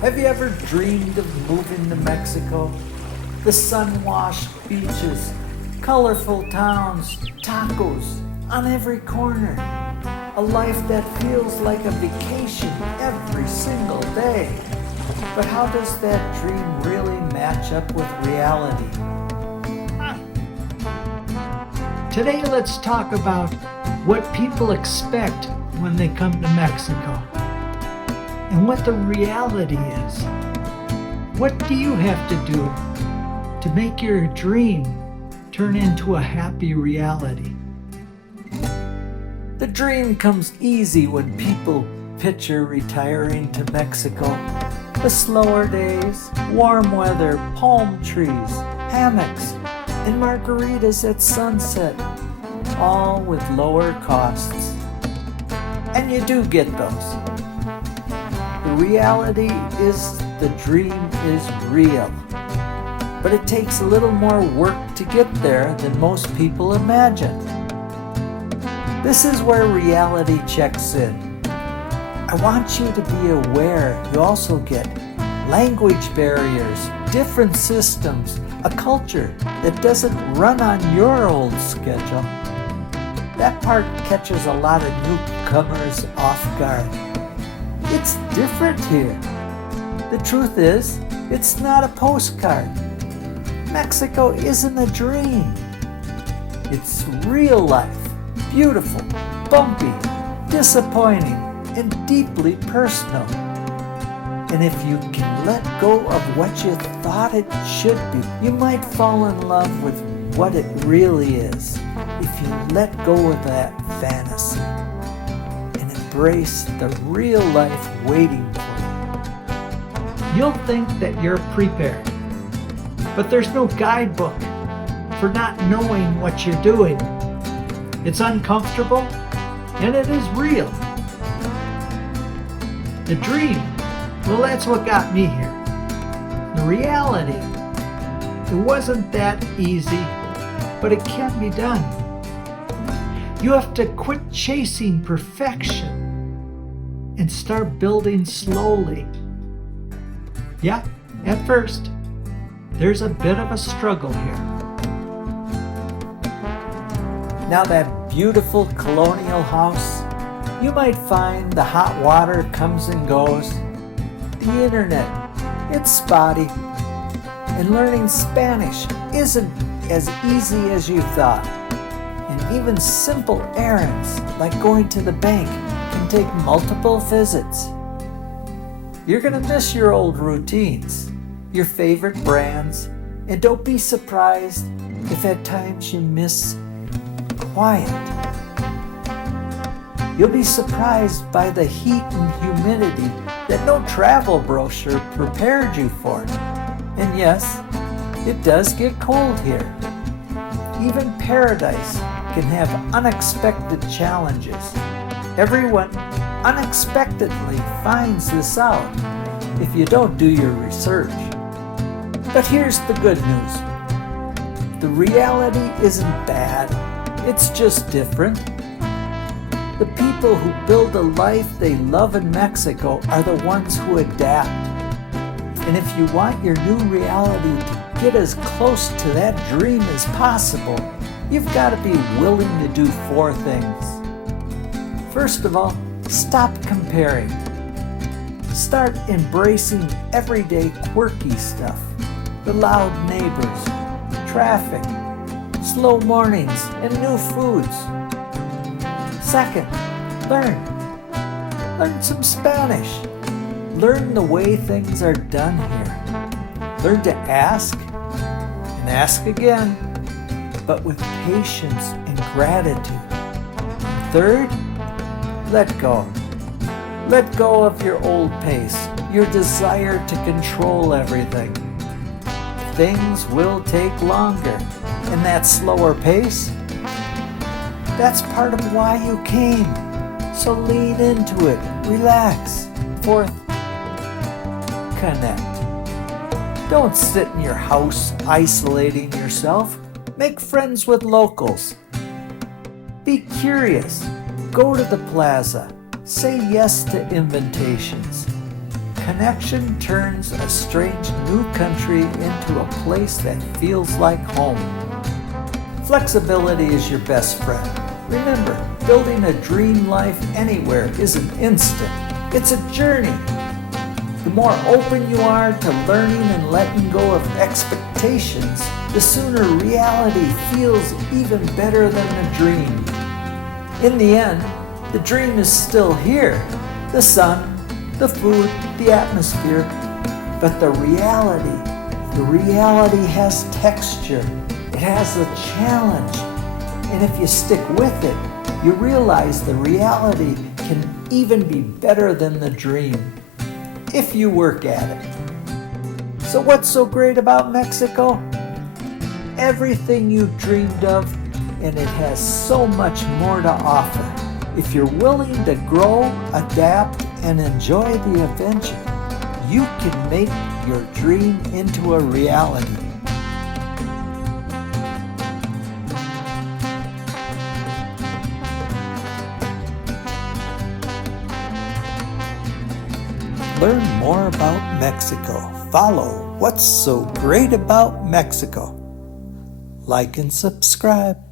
Have you ever dreamed of moving to Mexico? The sun-washed beaches, colorful towns, tacos on every corner. A life that feels like a vacation every single day. But how does that dream really match up with reality? Today let's talk about what people expect when they come to Mexico and what the reality is. What do you have to do to make your dream turn into a happy reality? The dream comes easy when people picture retiring to Mexico. The slower days, warm weather, palm trees, hammocks, and margaritas at sunset, all with lower costs. And you do get those. The reality is the dream is real, but it takes a little more work to get there than most people imagine. This is where reality checks in. I want you to be aware you also get language barriers, different systems, a culture that doesn't run on your old schedule. That part catches a lot of newcomers off guard. It's different here. The truth is, it's not a postcard. Mexico isn't a dream. It's real life, beautiful, bumpy, disappointing, and deeply personal. And if you can let go of what you thought it should be, you might fall in love with what it really is if you let go of that fantasy and embrace the real life waiting for you. You'll think that you're prepared, but there's no guidebook for not knowing what you're doing. It's uncomfortable and it is real. The dream, well, that's what got me here. The reality, it wasn't that easy, but it can be done. You have to quit chasing perfection and start building slowly. Yeah, at first, there's a bit of a struggle here. Now that beautiful colonial house, you might find the hot water comes and goes. The internet, it's spotty. And learning Spanish isn't as easy as you thought. And even simple errands like going to the bank can take multiple visits. You're gonna miss your old routines, your favorite brands, and don't be surprised if at times you miss quiet. You'll be surprised by the heat and humidity that no travel brochure prepared you for. And yes, it does get cold here. Even paradise can have unexpected challenges. Everyone unexpectedly finds this out if you don't do your research. But here's the good news. The reality isn't bad, it's just different. The people who build a life they love in Mexico are the ones who adapt. And if you want your new reality to get as close to that dream as possible, you've got to be willing to do 4 things. First of all, stop comparing. Start embracing everyday quirky stuff. The loud neighbors, traffic, slow mornings, and new foods. Second, learn some Spanish. Learn the way things are done here. Learn to ask and ask again, but with patience and gratitude. Third, let go. Let go of your old pace, your desire to control everything. Things will take longer, and that slower pace, that's part of why you came. So lean into it, relax. Fourth, connect. Don't sit in your house isolating yourself. Make friends with locals. Be curious. Go to the plaza. Say yes to invitations. connection turns a strange new country into a place that feels like home. Flexibility is your best friend. Remember, building a dream life anywhere isn't instant. It's a journey. The more open you are to learning and letting go of expectations, the sooner reality feels even better than the dream. In the end, the dream is still here. The sun, the food, the atmosphere. But the reality has texture. It has a challenge. And if you stick with it, you realize the reality can even be better than the dream, if you work at it. So what's so great about Mexico? Everything you dreamed of, and it has so much more to offer. If you're willing to grow, adapt, and enjoy the adventure, you can make your dream into a reality. Learn more about Mexico. Follow What's So Great About Mexico. Like and subscribe.